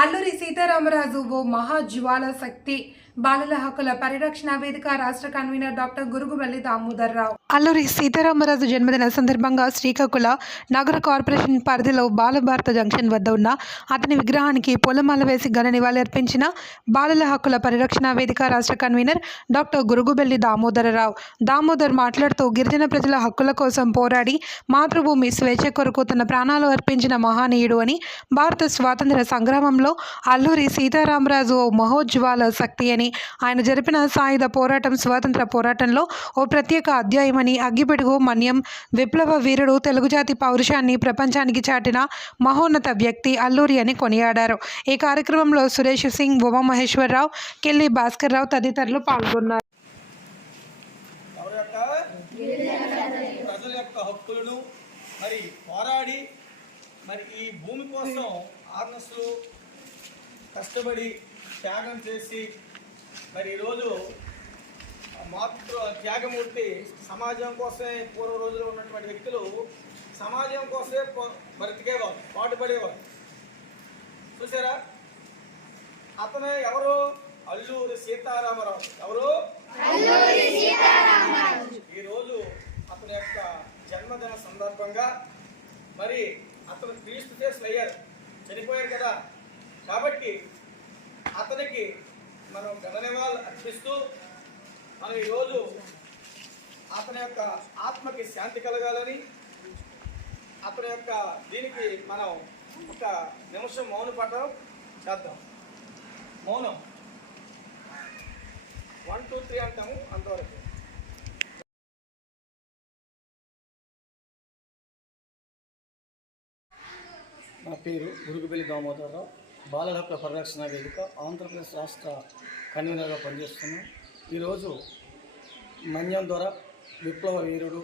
అల్లూరి సీతారామరాజు ఓ మహాజ్వాల శక్తి. బాలల హక్కుల పరిరక్షణ వేదిక రాష్ట్ర కన్వీనర్ డాక్టర్ గురుగుబల్లి దామోదర్ రావు. అల్లూరి సీతారామరాజు జన్మదిన సందర్భంగా శ్రీకాకుళ నగర కార్పొరేషన్ పరిధిలో బాలభారత జంక్షన్ వద్ద ఉన్న అతని విగ్రహానికి పూలమాల వేసి ఘన నివాళులర్పించిన బాలల హక్కుల పరిరక్షణ వేదిక రాష్ట్ర కన్వీనర్ డాక్టర్ గురుగుబెల్లి దామోదరరావు. దామోదర్ మాట్లాడుతూ గిరిజన ప్రజల హక్కుల కోసం పోరాడి మాతృభూమి స్వేచ్ఛ కొరకు తన ప్రాణాలు అర్పించిన మహానీయుడు అని భారత స్వాతంత్ర సంగ్రామంలో అల్లూరి సీతారామరాజు ఓ మహోజ్వాల శక్తి అని ఆయన జరిపిన సాయుధ పోరాటం స్వాతంత్ర పోరాటంలో ఓ ప్రత్యేక అధ్యాయం అధ్యాయమని అగ్గిపెడుగు మన్యం విప్లవ వీరుడు తెలుగు జాతి పౌరుషాన్ని ప్రపంచానికి చాటిన మహోన్నత వ్యక్తి అల్లూరి అని కొనియాడారు. ఈ కార్యక్రమంలో సురేష్ సింగ్ ఉమామహేశ్వరరావు కెల్లి భాస్కర్ రావు తదితరులు పాల్గొన్నారు. ప్రజల యొక్క హక్కులను మరి పోరాడి మరి ఈ భూమి కోసం ఆర్నస్లు కష్టపడి త్యాగం చేసి మరి ఈరోజు మాతృ త్యాగమూర్తి సమాజం కోసమే పూర్వ రోజుల్లో ఉన్నటువంటి వ్యక్తులు సమాజం కోసమే బ్రతికేవారు పాటుపడేవారు. చూసారా అతను ఎవరు? అల్లూరి సీతారామరావు. ఎవరు? ఈరోజు అతని యొక్క జన్మదిన సందర్భంగా మరి అతను క్రీస్తు ఫేస్లు అయ్యారు. చనిపోయారు కదా. కాబట్టి అతనికి మనం గణనివాళులు అర్పిస్తూ మనం ఈరోజు అతని యొక్క ఆత్మకి శాంతి కలగాలని అతని యొక్క దీనికి మనం ఒక నిమిషం మౌన పట్టడం చేద్దాం. మౌనం. వన్ టూ త్రీ అంటాము అంతవరకు. నా పేరు గురుగుబెల్లి దామోదరరావు. బాలల హక్కుల పరిరక్షణ వేదిక ఆంధ్రప్రదేశ్ రాష్ట్ర కన్వీనర్గా పనిచేస్తున్నాను. ఈరోజు మన్యం ద్వారా విప్లవ వీరుడు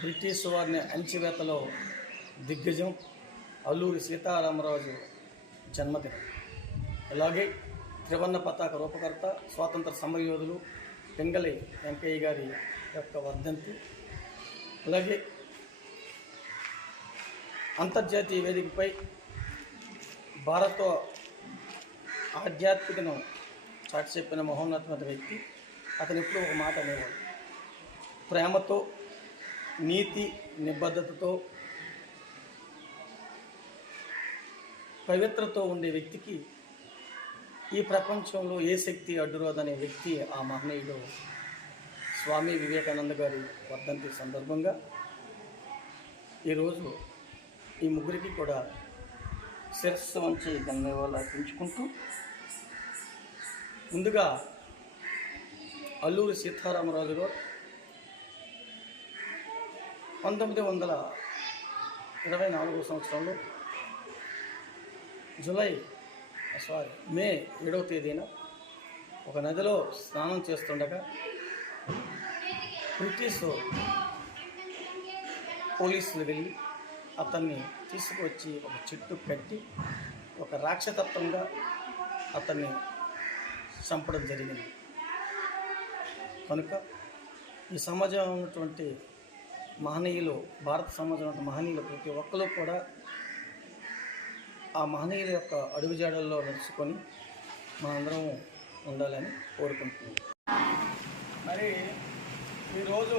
బ్రిటిష్ వారిని అణచివేతలో దిగ్గజం అల్లూరి సీతారామరాజు జన్మదినం. అలాగే త్రివర్ణ పతాక రూపకర్త స్వాతంత్ర సమరయోధులు పింగళి వెంకయ్య గారి యొక్క వర్ధంతి. అలాగే అంతర్జాతీయ వేదికపై భారత ఆధ్యాత్మికను చాటి చెప్పిన మహోన్నతమైన వ్యక్తి. అతను ఎప్పుడు ఒక మాట అనేవాడు. ప్రేమతో నీతి నిబద్ధతతో పవిత్రతో ఉండే వ్యక్తికి ఈ ప్రపంచంలో ఏ శక్తి అడ్డురోదనే వ్యక్తి ఆ మహనీయుడు స్వామి వివేకానంద గారి వర్ధంతి సందర్భంగా ఈరోజు ఈ ముగ్గురికి కూడా శిరస్సు వంచి ధన్యవాదాలు అర్పించుకుంటూ ముందుగా అల్లూరి సీతారామరాజు గారు పంతొమ్మిది వందల ఇరవై నాలుగో సంవత్సరంలో జూలై సారీ మే ఏడవ తేదీన ఒక నదిలో స్నానం చేస్తుండగా బ్రిటిష్ పోలీసులు వెళ్ళి అతన్ని తీసుకువచ్చి ఒక చెట్టు కట్టి ఒక రాక్షతత్వంగా అతన్ని చంపడం జరిగింది. కనుక ఈ సమాజంలో ఉన్నటువంటి మహనీయులు భారత సమాజంలో ఉన్న మహనీయులు ప్రతి ఒక్కరు కూడా ఆ మహనీయుల యొక్క అడుగుజాడల్లో నడుచుకొని మనందరం ఉండాలని కోరుకుంటున్నాం. మరి ఈరోజు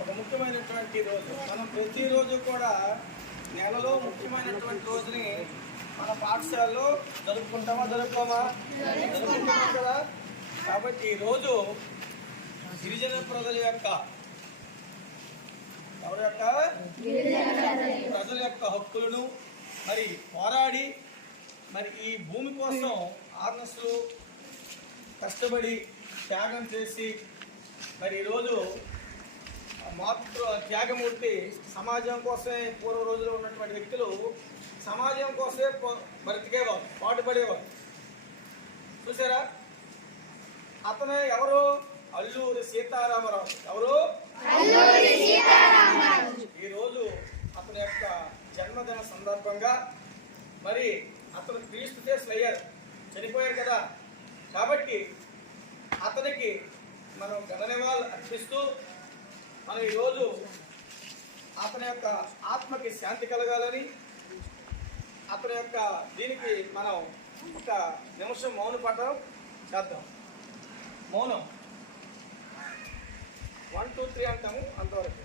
ఒక ముఖ్యమైనటువంటి రోజు. మనం ప్రతిరోజు కూడా నెలలో ముఖ్యమైనటువంటి రోజుని మన పాఠశాలలో జరుపుకుంటామా జరుపుకోమా? జరుపుకుంటామా కదా. కాబట్టి ఈరోజు గిరిజన ప్రజల యొక్క ఎవరి యొక్క? ప్రజల యొక్క హక్కులను మరి పోరాడి మరి ఈ భూమి కోసం ఆర్నస్లు కష్టపడి త్యాగం చేసి మరి ఈరోజు మాతృ త్యాగమూర్తి సమాజం కోసమే పూర్వ రోజుల్లో ఉన్నటువంటి వ్యక్తులు సమాజం కోసమే బ్రతికేవారు పాటుపడేవారు. చూసారా అతను ఎవరు? అల్లూరి సీతారామరావు. ఎవరు? ఈరోజు అతని యొక్క జన్మదిన సందర్భంగా మరి అతను క్రీస్తు ఫేస్లు అయ్యారు. చనిపోయారు కదా. కాబట్టి అతనికి మనం గణనివాళులు అర్పిస్తూ మనం ఈరోజు అతని యొక్క ఆత్మకి శాంతి కలగాలని అతని యొక్క దీనికి మనం ఒక నిమిషం మౌన పట్టడం చేద్దాం. మౌనం. వన్ టూ త్రీ అంటాము అంతవరకు.